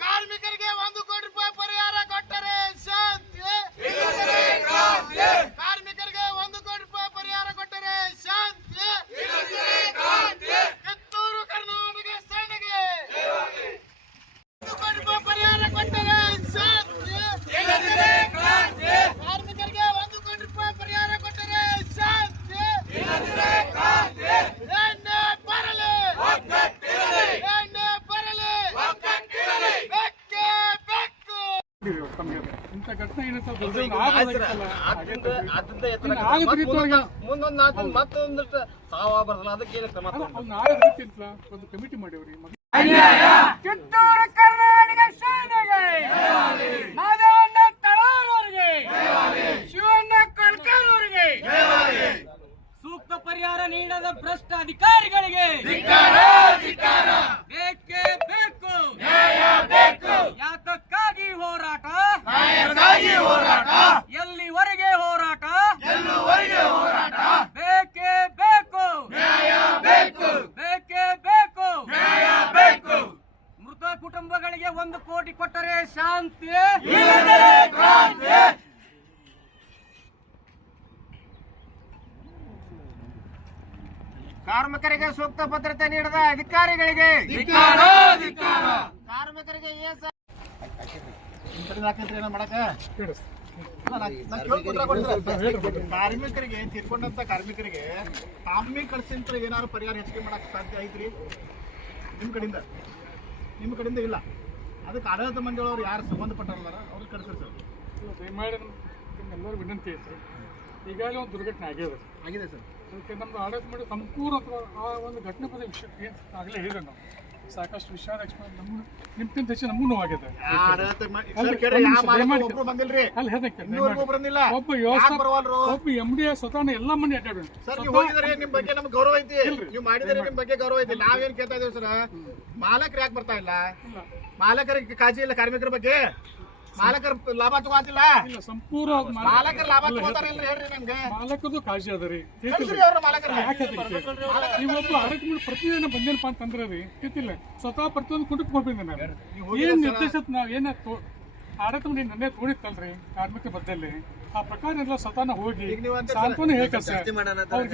ಕಾರ್ಮಿಕರಿಗೆ ಒಂದು ಕೋಟಿ ರೂಪಾಯಿ ಪರಿಹಾರ ಕೊಟ್ಟರೆ ಶಾಂತಿ ಕಾರ್ಮಿಕರಿಗೆ ಒಂದು ಕೋಟಿ ರೂಪಾಯಿ ಪರಿಹಾರ ಕೊಟ್ಟರೆ ಶಾಂತಿ ಕಿತ್ತೂರು ಕರ್ನಾಟಕ ಸೇನೆಗೆ ಒಂದು ಕೋಟಿ ರೂಪಾಯಿ ಪರಿಹಾರ ಕೊಟ್ಟರೆ ಶಾಂತಿ ಕಾರ್ಮಿಕರಿಗೆ ಒಂದು ಕೋಟಿ ರೂಪಾಯಿ ಪರಿಹಾರ ಕೊಟ್ಟರೆ ಶಾಂತಿ ಎಣ್ಣೆ ಬರಲಿ ಎಣ್ಣೆ ಬರಲಿ ಬೆಕ್ಕೆ ಬೆಕ್ಕು ತಮಗೆ ಇಂಥ ಘಟನೆ ಏನಂತ ದೊಡ್ಡ ಆಗಲ್ಲ ಆಗದ ರೀತಿ ಒಳಗೆ ಮುಂದೊಂದು ಆತನ ಮತ್ತೊಂದಷ್ಟು ಸಾವ ಬರ್ತಲ್ಲ ಅದಕ್ಕೆ ಏನು ಕ್ರಮ ಒಂದು ಕಮಿಟಿ ಮಾಡೇವ್ರಿ. ಕಿತ್ತೂರು ಕರ್ನಾಟಕ ಸೇನೆಗೆ! ತಳಾರವರಿಗೆ ಶಿವಣ್ಣ ಕಳ್ಕಲ್ವರಿಗೆ ಸೂಕ್ತ ಪರಿಹಾರ ನೀಡದ ಭ್ರಷ್ಟ ಅಧಿಕಾರಿಗಳಿಗೆ! ಬೇಕೇ ಬೇಕು! ಹೋರಾಟ ಎಲ್ಲಿವರೆಗೆ ಹೋರಾಟ? ಬೇಕೇ ಬೇಕು. ಬೇಕೇ. ಬೇಕು ಮೃತ ಕುಟುಂಬಗಳಿಗೆ ಒಂದು ಕೋಟಿ ಕೊಟ್ಟರೆ ಶಾಂತಿ. ಕಾರ್ಮಿಕರಿಗೆ ಸೂಕ್ತ ಭದ್ರತೆ ನೀಡದ ಅಧಿಕಾರಿಗಳಿಗೆ. ಕಾರ್ಮಿಕರಿಗೆ ಎಸ್ ಕಾರ್ಮಿಕರಿಗೆ ತೀರ್ಕೊಂಡಂತ ಕಾರ್ಮಿಕರಿಗೆ ತಾಮಿ ಕಳ್ಸಿಂತ ಏನಾದ್ರು ಪರಿಹಾರ ಹೆಚ್ಚಿಗೆ ಮಾಡಕ್ ಸಾಧ್ಯ ಐತ್ರಿ? ನಿಮ್ಮ ಕಡೆಯಿಂದ. ನಿಮ್ಮ ಕಡೆಯಿಂದ ಇಲ್ಲ. ಅದಕ್ಕೆ ಆಡಳಿತ ಮಂಡಳಿಯವರು ಯಾರು ಸಂಬಂಧಪಟ್ಟಾರಲ್ಲ ಅವ್ರು ಕಳಿಸ್ರಿ ಸರ್. ದಯಮಾಡಿ ಎಲ್ಲರೂ ವಿನಂತಿ ಐತೆ ಈಗಾಗಲೇ ಒಂದು ದುರ್ಘಟನೆ ಆಗಿದೆ. ಆಗಿದೆ ಸರ್. ಅದಕ್ಕೆ ನಮ್ದು ಆಡಳಿತ ಮಂಡಳಿ ಸಂಪೂರ್ಣ ಆ ಒಂದು ಘಟನೆ ಬಗ್ಗೆ ವಿಷಯ ಏನು ಆಗಲೇ ಹೇಳಿದೆ ನಾವು. ಸಾಕಷ್ಟು ವಿಷಾದ ಎಕ್ಸ್ಪೀರಿಯನ್ಸ್ ನಿಮ್ಗಿಂತ ಹೆಚ್ಚು ನಮಗೂ ನೋವಾಗಿದೆ ಒಬ್ಬ ಒಬ್ಬ ಎಂ ಡಿ ಸ್ವತಃ ಎಲ್ಲ ಮಂದಿ ಅಡ್ಡಾಡಿ ಸರ್ ನೀವು ಹೋಗಿದ್ರೆ ನಿಮ್ ಬಗ್ಗೆ ನಮ್ಗೆ ಗೌರವ ಐತಿ. ನೀವು ಮಾಡಿದ್ರೆ ನಿಮ್ಮ ಬಗ್ಗೆ ಗೌರವ ಐತಿ. ನಾವೇನ್ ಕೇಳ್ತಾ ಇದೀವಿ ಸರ್? ಮಾಲಕರು ಯಾಕೆ ಬರ್ತಾ ಇಲ್ಲ? ಮಾಲಕರಿಗೆ ಕಾಜಿ ಇಲ್ಲ ಕಾರ್ಮಿಕರ ಬಗ್ಗೆ? ಮಾಲಕರು ಲಾಭ ತಗೋತಿಲ್ಲ? ಇಲ್ಲ ಸಂಪೂರ್ಣ ಮಾಲಕರ ಲಾಭ ತಗೋತಾರ ಇಲ್ರಿ ಹೇಳ್ರಿ ನಮ್ಗೆ. ಮಾಲಕರದು ಕಾಳಜಿ ಅದ ರೀ. ಕಳ್ಸ್ರಿ ಅವ್ರ ಮಾಲಕರ ಇವೊಬ್ಬ ಆಡಳಿತ ಮಾಡಿ ಪ್ರತಿದಿನ ಬಂದೇನಪ್ಪ ಅಂತಂದ್ರೆ ರೀ ಗೊತ್ತಿಲ್ಲ. ಸ್ವತಃ ಪ್ರತಿಯೊಂದು ಕುಟುಂಬ ನಾನು. ಏನ್ ನಿರ್ದೇಶಿತ ನಾವು ಏನ ಆಡಳಿತ ಮಾಡಿ ನನ್ನೇ ತೋಡಿತ್ತಲ್ರಿ ಕಾರ್ಮಿಕ ಬದ್ದಲ್ಲಿ. ಆ ಪ್ರಕಾರ ಎಲ್ಲ ಸತಾನ ಹೋಗಿ ಸಾಂತ್ವನ ಅವ್ರು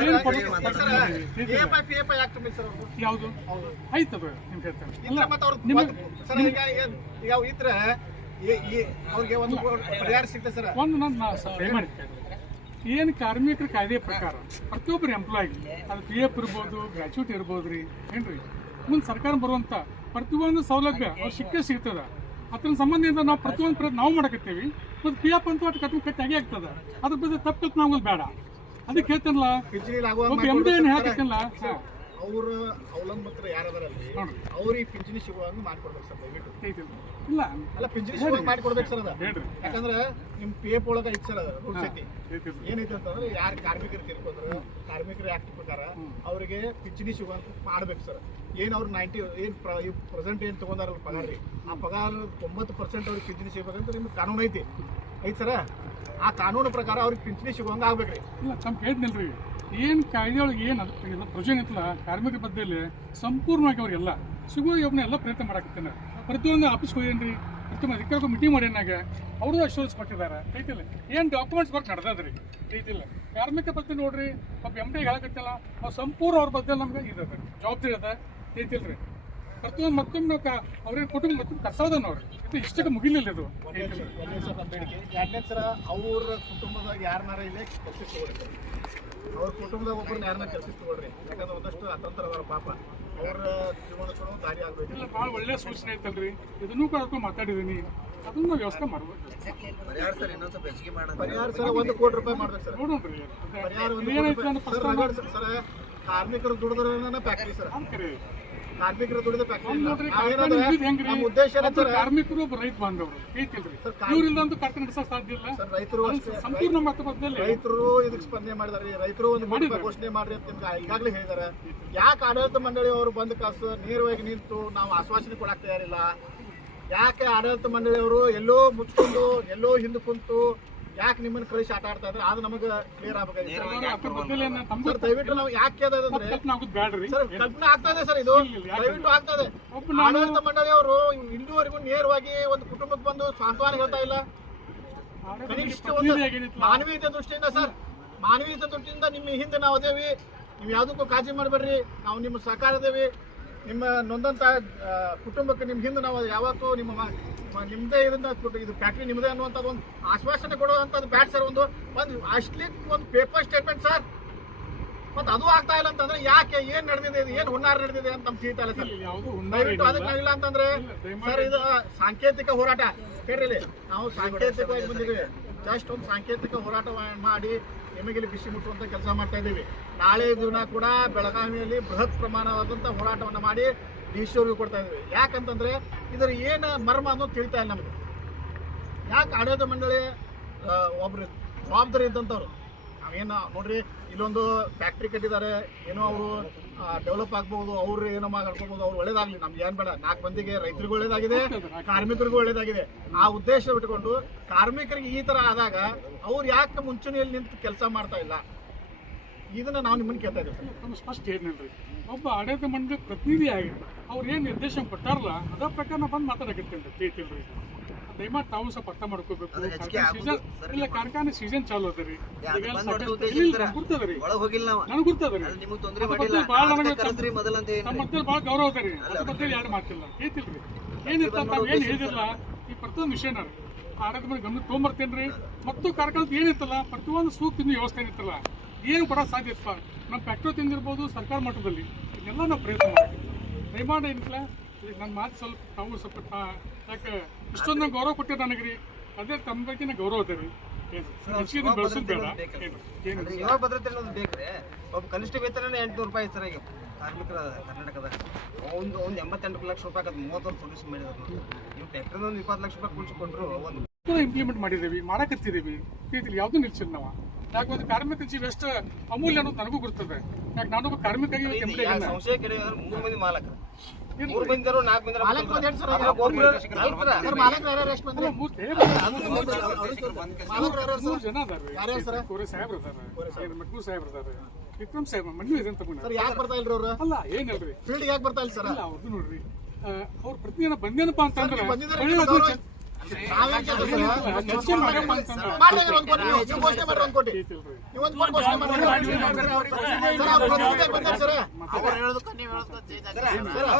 ಯಾವುದು? ಆಯ್ತದ ನಿಮ್ಗೆ ಹೇಳ್ತಾರೆ ಇಲ್ಲ ಮತ್ತೆ ಅವ್ರು ನಿಮಗೆ ಈಗ ಇದ್ರೆ ಒಂದು ನನ್ನ ಏನು ಕಾರ್ಮಿಕರ ಕಾಯ್ದೆ ಪ್ರಕಾರ ಪ್ರತಿಯೊಬ್ಬರು ಎಂಪ್ಲಾಯಿ ಅದು ಪಿ ಎಫ್ ಇರ್ಬೋದು ಗ್ರ್ಯಾಚುಯಿಟಿ ಇರ್ಬೋದು ರೀ ಏನ್ರಿ? ಮುಂದೆ ಸರ್ಕಾರ ಬರುವಂತ ಪ್ರತಿಯೊಂದು ಸೌಲಭ್ಯ ಅವ್ರು ಸಿಕ್ಕೇ ಸಿಗ್ತದೆ. ಅದ್ರ ಸಂಬಂಧದಿಂದ ನಾವು ಪ್ರತಿಯೊಂದು ಪ್ರಯತ್ನ ನಾವು ಮಾಡಕತ್ತೀವಿ. ಮತ್ತು ಪಿ ಎಫ್ ಅಂತೂ ಅಷ್ಟು ಕಟ್ಟು ಕಟ್ಟಿ ಆಗೇ ಆಗ್ತದ. ಅದ್ರ ಬಗ್ಗೆ ತಪ್ಪು ನಾವು ಬೇಡ. ಅದಕ್ಕೆ ಹೇಳ್ತಾನಲ್ಲ? ಒಬ್ಬ ಎಂ ಡಿ ಏನು ಹಾಕತ್ತಿಲ್ಲ ಅವ್ರ ಅವಲಂಬಿತರು ಯಾರದಾರಲ್ಲಿ ನೋಡ್ರಿ ಅವ್ರಿಗೆ ಪಿಂಚಣಿ ಸಿಗುವಂಗ ಮಾಡ್ಕೊಡ್ಬೇಕು ಸರ್ ದಯವಿಟ್ಟು. ಇಲ್ಲ. ಅಲ್ಲ ಪಿಂಚಣಿ ಸಿಗುವಂಗ ಮಾಡ್ಕೊಡ್ಬೇಕು ಸರ್ ಅದ. ಯಾಕಂದ್ರೆ ನಿಮ್ಮ ಪೇಪ್ ಒಳಗ ಐತಿ ಸರ್ ಅದ ರೂಲ್ಸ್ ಐತಿ. ಏನೈತಿ ಅಂತಂದ್ರೆ ಯಾರು ಕಾರ್ಮಿಕರು ತಿಳ್ಕೊಂಡ್ರು ಕಾರ್ಮಿಕರ ಆಕ್ಟ್ ಪ್ರಕಾರ ಅವರಿಗೆ ಪಿಂಚಣಿ ಸಿಗುವಂತ ಮಾಡ್ಬೇಕು ಸರ್. ಏನು ಅವ್ರು ನೈಂಟಿ ಏನ್ ಪ್ರೆಸೆಂಟ್ ಏನ್ ತಗೊಂಡಾರಲ್ಲ ಪಗಾರ ರೀ ಆ ಪಗಾರ ಒಂಬತ್ತು ಪರ್ಸೆಂಟ್ ಅವ್ರಿಗೆ ಪಿಂಚಣಿ ಸಿಗ್ಬೇಕಂತ ನಿಮ್ಗೆ ಕಾನೂನು ಐತಿ. ಐತೆ ಸರ? ಆ ಕಾನೂನು ಪ್ರಕಾರ ಅವ್ರಿಗೆ ಪಿಂಚಣಿ ಸಿಗುವಂಗ ಆಗ್ಬೇಕ್ರಿ. ಇಲ್ಲ ತಮ್ಮ ಹೇಳಿದ್ನಲ್ರಿ ಏನು ಕಾಯ್ದೆ ಒಳಗೆ ಏನು ಅದು ಪ್ರೊವಿಷನ್ ಇತ್ತಲ್ಲ, ಕಾರ್ಮಿಕ ಪದ್ಧತಿಯಲ್ಲಿ ಸಂಪೂರ್ಣವಾಗಿ ಅವ್ರಿಗೆಲ್ಲ ಸಿಗುವ ಯೋಜನೆ ಎಲ್ಲ ಪ್ರಯತ್ನ ಮಾಡಕತ್ತೇನೆ ಪ್ರತಿಯೊಂದು ಆಫೀಸ್ಗೆ ಹೋಗೇನ್ರಿ ಪ್ರತಿಯೊಂದು ಅಧಿಕಾರಿಗೂ ಮೀಟಿಂಗ್ ಮಾಡ್ಯಾನಾಗ ಅವರು ಅಶ್ಯೂರೆನ್ಸ್ ಕೊಟ್ಟಿದ್ದಾರೆ. ಐತಿಲ್ಲ. ಏನು ಡಾಕ್ಯುಮೆಂಟ್ಸ್ ವರ್ಕ್ ನಡೆದದ್ರಿ? ಐತಿಲ್ಲ. ಕಾರ್ಮಿಕ ಪದ್ಧತಿ ನೋಡ್ರಿ ಒಬ್ಬ ಎಂ ಡಿ ಹೇಳಕತ್ತಿಲ್ಲ ಅವ್ರು ಸಂಪೂರ್ಣ ಅವ್ರ ಬಗ್ಗೆ ನಮ್ಗೆ ಇದೆ ಜವಾಬ್ದಾರಿ ಅದ, ಐತಿಲ್ರಿ. ಪ್ರತಿಯೊಂದು ಮತ್ತೊಮ್ಮೆ ಕ ಅವ್ರಿಗೆ ಕುಟುಂಬ ಮತ್ತೊಮ್ಮೆ ಕರ್ಸೋದ ನೋಡ್ರಿ ಇದು ಇಷ್ಟಕ್ಕೆ ಮುಗಿಲಿಲ್ಲ ಇದು. ಐತಿಲ್ಲ ಒಂದೇ ಸಲ ಬೇಡಿಕೆ ಎರಡನೇ ಸಲ ಅವ್ರ ಕುಟುಂಬದಾಗ ಯಾರನ್ನಾರ ಇಲ್ಲೇ ಕೆಲ್ಸಕ್ಕೆ ತಗೊಳ್ರಿ ಸರ್. ಅವ್ರ ಕುಟುಂಬದಾಗ ಒಬ್ಬರನ್ನ ಯಾರನ್ನ ಕೆಲ್ಸಕ್ಕೆ ತಗೊಳ್ರಿ ಯಾಕಂದ್ರೆ ಒಂದಷ್ಟು ಅತಂತ್ರ ಅವರ ಪಾಪ ಅವ್ರ ಜೀವನಕ್ಕೂ ದಾರಿ ಆಗ್ಬೇಕು ಇಲ್ಲ ಭಾಳ ಒಳ್ಳೆ ಸೂಚನೆ ಐತಲ್ರಿ. ಇದನ್ನೂ ಕೂಡ ಮಾತಾಡಿದೀನಿ. ಅದನ್ನು ವ್ಯವಸ್ಥೆ ಮಾಡ್ಬೇಕು. ಪರಿಹಾರ ಸರ್ ಒಂದು ಕೋಟಿ ರೂಪಾಯಿ ಮಾಡ್ಬೇಕು ಸರ್. ನೋಡೋಣ್ರಿ ಪರಿಹಾರ ಏನೈತೆ ಕೋಟಿ ಅಂತ ರೂಪಾಯಿ- ಸರ್ ಸರ್, ಸರ್ ಕಾರ್ಮಿಕರು ದುಡಿದ್ರೆ ಫ್ಯಾಕ್ಟ್ರಿ ಸರ್. ಕರೆ. ಕಾರ್ಮಿಕರು ದುಡಿದ ಫ್ಯಾಕ್ಟ್ರಿ ಉದ್ದೇಶ ಕಾರ್ಮಿಕರು ರೈತ ಬಾಂಧವರು ಐತಿಲ್ರಿ ಸರ್, ಕಾರ್- ಇವ್ರಿಲ್ಲಂತೂ ಕಾರ್ಖಾನೆ ನಡೆಸಕ್ ಸಾಧ್ಯ ಇಲ್ಲ. ರೈತರು ಸಂಪೂರ್ಣ ಮತಪತ್ರದಲ್ಲಿ ರೈತರು ಇದಕ್ಕೆ ಸ್ಪಂದನೆ ಮಾಡಿದಾರೆ ರೈತರು ಒಂದು ಘೋಷಣೆ ಮಾಡ್ರಿ ಅಂತ ನಿಮ್ಗೆ ಈಗಾಗಲೇ ಹೇಳಿದಾರೆ ಯಾಕೆ ಆಡಳಿತ ಮಂಡಳಿ ಅವರು ಬಂದ ಕಾಸು ನೇರವಾಗಿ ನಿಂತು ನಾವು ಆಶ್ವಾಸನೆ ಕೊಡಕ್ ತಯಾರಿಲ್ಲ? ಯಾಕೆ ಆಡಳಿತ ಮಂಡಳಿಯವರು ಎಲ್ಲೋ ಮುಚ್ಕೊಂಡು ಎಲ್ಲೋ ಹಿಂದೆ ಕುಂತು ಯಾಕೆ ನಿಮ್ಮನ್ನ ಕಳಿಸಿ ಆಟ ಆಡ್ತಾ ಇದ್ರೆ ಅದು ನಮಗೆ ಕ್ಲಿಯರ್ ಆಗ್ಬೇಕಾಗಿದೆ. ಸರ್. ದಯವಿಟ್ಟು ನಾವು ಯಾಕೆ ಅಂದ್ರೆ ಕಲ್ಪನೆ ಆಗ್ತಾ ಇದೆ ಸರ್ ಇದು ದಯವಿಟ್ಟು ಆಗ್ತಾ ಇದೆ. ಆಡಳಿತ ಮಂಡಳಿ ಅವರು ಇಲ್ಲಿವರೆಗೂ ನೇರವಾಗಿ ಒಂದು ಕುಟುಂಬಕ್ಕೆ ಬಂದು ಸಾಂತ್ವನ ಹೇಳ್ತಾ ಇಲ್ಲ. ಕನಿಷ್ಠ ಒಂದು ಮಾನವೀಯತೆ ದೃಷ್ಟಿಯಿಂದ ಸರ್ ಮಾನವೀಯತೆ ದೃಷ್ಟಿಯಿಂದ ನಿಮ್ಮ ಹಿಂದೆ ನಾವು ಅದೇವಿ ನೀವು ಯಾವುದಕ್ಕೂ ಕಾಳಜಿ ಮಾಡಬೇಡ್ರಿ. ನಾವು ನಿಮ್ಮ ಸಹಕಾರ ಅದೇವಿ ನಿಮ್ಮ ನೊಂದಂತ ಕುಟುಂಬಕ್ಕೆ ನಿಮ್ಮ ಹಿಂದೆ ನಾವು ಯಾವತ್ತೂ ನಿಮ್ಮ ನಿಮ್ಮದೇ ಇದನ್ನ ಇದು ಫ್ಯಾಕ್ಟ್ರಿ ನಿಮ್ಮದೇ ಅನ್ನುವಂಥದ್ದು ಒಂದು ಆಶ್ವಾಸನೆ ಕೊಡುವಂಥದ್ದು ಬ್ಯಾಡ್ ಸರ್ ಒಂದು ಒಂದು ಅಷ್ಟ್ಲಿ ಒಂದು ಪೇಪರ್ ಸ್ಟೇಟ್ಮೆಂಟ್ ಸರ್. ಮತ್ತೆ ಅದು ಆಗ್ತಾ ಇಲ್ಲ ಅಂತಂದ್ರೆ ಯಾಕೆ ಏನ್ ನಡೆದಿದೆ ಇದು ಏನ್ ಹುನ್ನಾರ ನಡೆದಿದೆ ಅಂತ ನಮ್ಗೆ ತಿಳಿತಾ ಇಲ್ಲ ಸರ್. ದಯವಿಟ್ಟು ಅದಕ್ಕೆ ಇಲ್ಲ ಅಂತಂದ್ರೆ ಸರ್ ಇದು ಸಾಂಕೇತಿಕ ಹೋರಾಟ. ಹೇಳ್ರಿ ನಾವು ಸಾಂಕೇತಿಕವಾಗಿ ಬಂದಿದ್ದೀವಿ. ಜಸ್ಟ್ ಒಂದು ಸಾಂಕೇತಿಕ ಹೋರಾಟ ಮಾಡಿ ನಿಮಗೆ ಇಲ್ಲಿ ಬಿಸಿ ಮುಟ್ಟುವಂಥ ಕೆಲಸ ಮಾಡ್ತಾ ಇದ್ದೀವಿ. ನಾಳೆ ದಿನ ಕೂಡ ಬೆಳಗಾವಿಯಲ್ಲಿ ಬೃಹತ್ ಪ್ರಮಾಣವಾದಂಥ ಹೋರಾಟವನ್ನು ಮಾಡಿ ಡಿ ಕೊಡ್ತಾ ಇದ್ದೀವಿ. ಯಾಕಂತಂದ್ರೆ ಇದರ ಏನು ಮರ್ಮ ಅನ್ನೋದು ತಿಳಿತಾ ಇಲ್ಲ ನಮಗೆ. ಯಾಕೆ ಆಡಳಿತ ಮಂಡಳಿ ಒಬ್ರು ಜವಾಬ್ದಾರಿ ಇದ್ದಂಥವ್ರು ನಾವೇನು ನೋಡ್ರಿ, ಇಲ್ಲೊಂದು ಫ್ಯಾಕ್ಟ್ರಿ ಕಟ್ಟಿದ್ದಾರೆ, ಏನೋ ಅವರು ಡೆವಲಪ್ ಆಗ್ಬಹುದು, ಅವ್ರು ಏನೋ ಮಾಡ್ಕೋಬಹುದು ಅವ್ರು ಒಳ್ಳೇದಾಗ್ಲಿ. ನಮ್ಗೆ ಏನ್ ಬೇಡ. ನಾಲ್ಕು ಮಂದಿಗೆ ರೈತರಿಗೂ ಒಳ್ಳೇದಾಗಿದೆ, ಕಾರ್ಮಿಕರಿಗೂ ಒಳ್ಳೇದಾಗಿದೆ. ಆ ಉದ್ದೇಶ ಬಿಟ್ಕೊಂಡು ಕಾರ್ಮಿಕರಿಗೆ ಈ ತರ ಆದಾಗ ಅವ್ರು ಯಾಕೆ ಮುಂಚೂಣಿಯಲ್ಲಿ ನಿಂತು ಕೆಲಸ ಮಾಡ್ತಾ ಇಲ್ಲ? ಇದನ್ನ ನಾವು ನಿಮ್ಮನ್ನ ಕೇಳ್ತಾ ಇದ್ದೀವಿ ಸರ್. ಸ್ಪಷ್ಟ ಏನಿಲ್ರಿ ಒಬ್ಬ ಆಡಳಿತ ಮಂಡಳಿ ಪ್ರತಿನಿಧಿ ಆಗಿ ಅವ್ರು ಏನ್ ನಿರ್ದೇಶನ ಕೊಟ್ಟಾರಲ್ಲ, ಅದ ಪ್ರಕಾರ ನಾವು ಬಂದು ಮಾತಾಡಕ್ಕೆ ಪ್ರೀತಿಲ್ರಿ ದಯಮಾಡಿ ತಾವು ಸ್ವಲ್ಪ ಅರ್ಥ ಮಾಡ್ಕೋಬೇಕು. ಸೀಸನ್ ಇಲ್ಲ ಕಾರ್ಖಾನೆ ಸೀಸನ್ ಚಾಲು ಅದ ರೀ. ಗುರ್ತದ ರೀ. ನಾವ. ನನಗೆ ಗುರ್ತದ ರೀ. ಭಾಳ ನನಗೆ ನಮ್ಮ ಏನ್ರಿ? ಮಧ್ಯೆ ಭಾಳ ಗೌರವ ಅದ ರೀ. ಬಗ್ಗೆ ಎರಡು ಮಾಡ್ತಿಲ್ಲ ಕೇಳ್ತಿಲ್ರಿ ಏನಿತ್ತ ತಾವು ಏನು ಹೇಳಿದಿಲ್ಲ ಈ ಪ್ರತಿಯೊಂದು ವಿಷಯನ ರೀ ಆಡಳಿತ ಮಂಡಳಿ ಗಮನ ತೊಗೊಂಬರ್ತೇನ್ರಿ ಮತ್ತು ಕಾರ್ಖಾನೆ ಏನಿತ್ತಲ್ಲ ಪ್ರತಿಯೊಂದು ಸೂಕ್ತ ತಿಂದು ವ್ಯವಸ್ಥೆ ಏನಿತ್ತಲ್ಲ ಏನು ಬರೋ ಸಾಧ್ಯ ಇತ್ತಪ್ಪ. ನಮ್ಮ ಫ್ಯಾಕ್ಟ್ರಿ ತಿಂದಿರ್ಬೋದು ಸರ್ಕಾರ ಮಟ್ಟದಲ್ಲಿ. ಇದನ್ನೆಲ್ಲ ನಾವು ಪ್ರಯತ್ನ ಮಾಡ್ತೀವಿ. ದಯಮಾಡಿ ಏನಿಲ್ಲ ಈಗ ನನ್ನ ಮಾತು ಸ್ವಲ್ಪ ತಾವು ಸ್ವಲ್ಪ ಯಾಕೆ ಇಷ್ಟೊಂದು ಗೌರವ ಕೊಟ್ಟೆ ನನಗೆ ರೀ ಅದೇ ತಮ್ಮ ಬಗ್ಗೆ ನಂಗೆ ಗೌರವ ಅದೇ ರೀ. ಹೆಚ್ಚಿಗೆ ಬೆಳೆಸೋದು ಬೇಡ. ಭದ್ರತೆ ಅನ್ನೋದು ಬೇಕ್ರಿ. ಒಬ್ಬ ಕನಿಷ್ಠ ವೇತನ ಎಂಟುನೂರು ರೂಪಾಯಿ ಸರ್ ಈಗ ಕಾರ್ಮಿಕರ ಕರ್ನಾಟಕದ ಒಂದು ಒಂದು ಎಂಬತ್ತೆಂಟು ಲಕ್ಷ ರೂಪಾಯಿ ಅದು ಮೂವತ್ತು ವರ್ಷ ಸರ್ವಿಸ್ ಮಾಡಿದ್ರು ನೀವು ಟ್ಯಾಕ್ಟರ್ ಒಂದು ಇಪ್ಪತ್ತು ಲಕ್ಷ ರೂಪಾಯಿ ಕುಳಿಸಿಕೊಂಡ್ರು ಒಂದು ಇಂಪ್ಲಿಮೆಂಟ್ ಮಾಡಿದೀವಿ ಮಾಡಕತ್ತಿದೀವಿ ರೀತಿಲಿ ಯಾವ್ದು ನಿಲ್ಸಿಲ್ಲ ನಾವು. ಯಾಕೆ ಒಂದು ಕಾರ್ಮಿಕ ಜೀವ ಎಷ್ಟು ಅಮೂಲ್ಯ ಅನ್ನೋದು ನನಗೂ ಗೊತ್ತದೆ ಯಾಕೆ ನಾನೊಬ್ಬ ಕಾರ್ಮಿಕ ಸಂಶಯ ಕಡೆ ಮೂರು ಮಂದಿ ಮಾಲಕರು. ಇರ್ಲಿ. ಮೂರು ಮಂದಿ ನಾಲ್ಕು ಎರಡು ಸರ್ ಗೌರ್ಮೆಂಟ್ ಸರ್ ಮಾಲಕ್ರು ಯಾರ್ಯಾರು ಎಷ್ಟು ಬಂದ್ರಿ ಅಲ್ಲ, ಮೂರ್ ಏ, ಮಾಲಕ್ರು ಯಾರ್ಯಾರು ಮೂರ್ ಸರ್ ಜನ ಅದಾರ ಯಾರ್ಯಾರು ಸರ್? ಕೋರೆ ಸಾಹೇಬ್ರ ಸಾಹೇಬ್ರ. ವಿಕ್ರಮ್ ಸಾಹೇಬ್ ಮಣ್ಣು ಇದೆ ತಗೊಂಡ. ಸರ್ ಯಾಕೆ ಬರ್ತಾ ಇಲ್ರಿ ಅವ್ರು? ಅಲ್ಲ ಏನಿಲ್ರಿ ಫೀಲ್ಡ್ ಯಾಕೆ ಬರ್ತಾ ಇಲ್ಲ ಸರ್? ಅಲ್ಲ ಅವ್ರದ್ದು ನೋಡ್ರಿ. ಅವ್ರ ಪ್ರತಿದಿನ ಬಂದೇನಪ್ಪ ಅಂತಂದ್ರೆ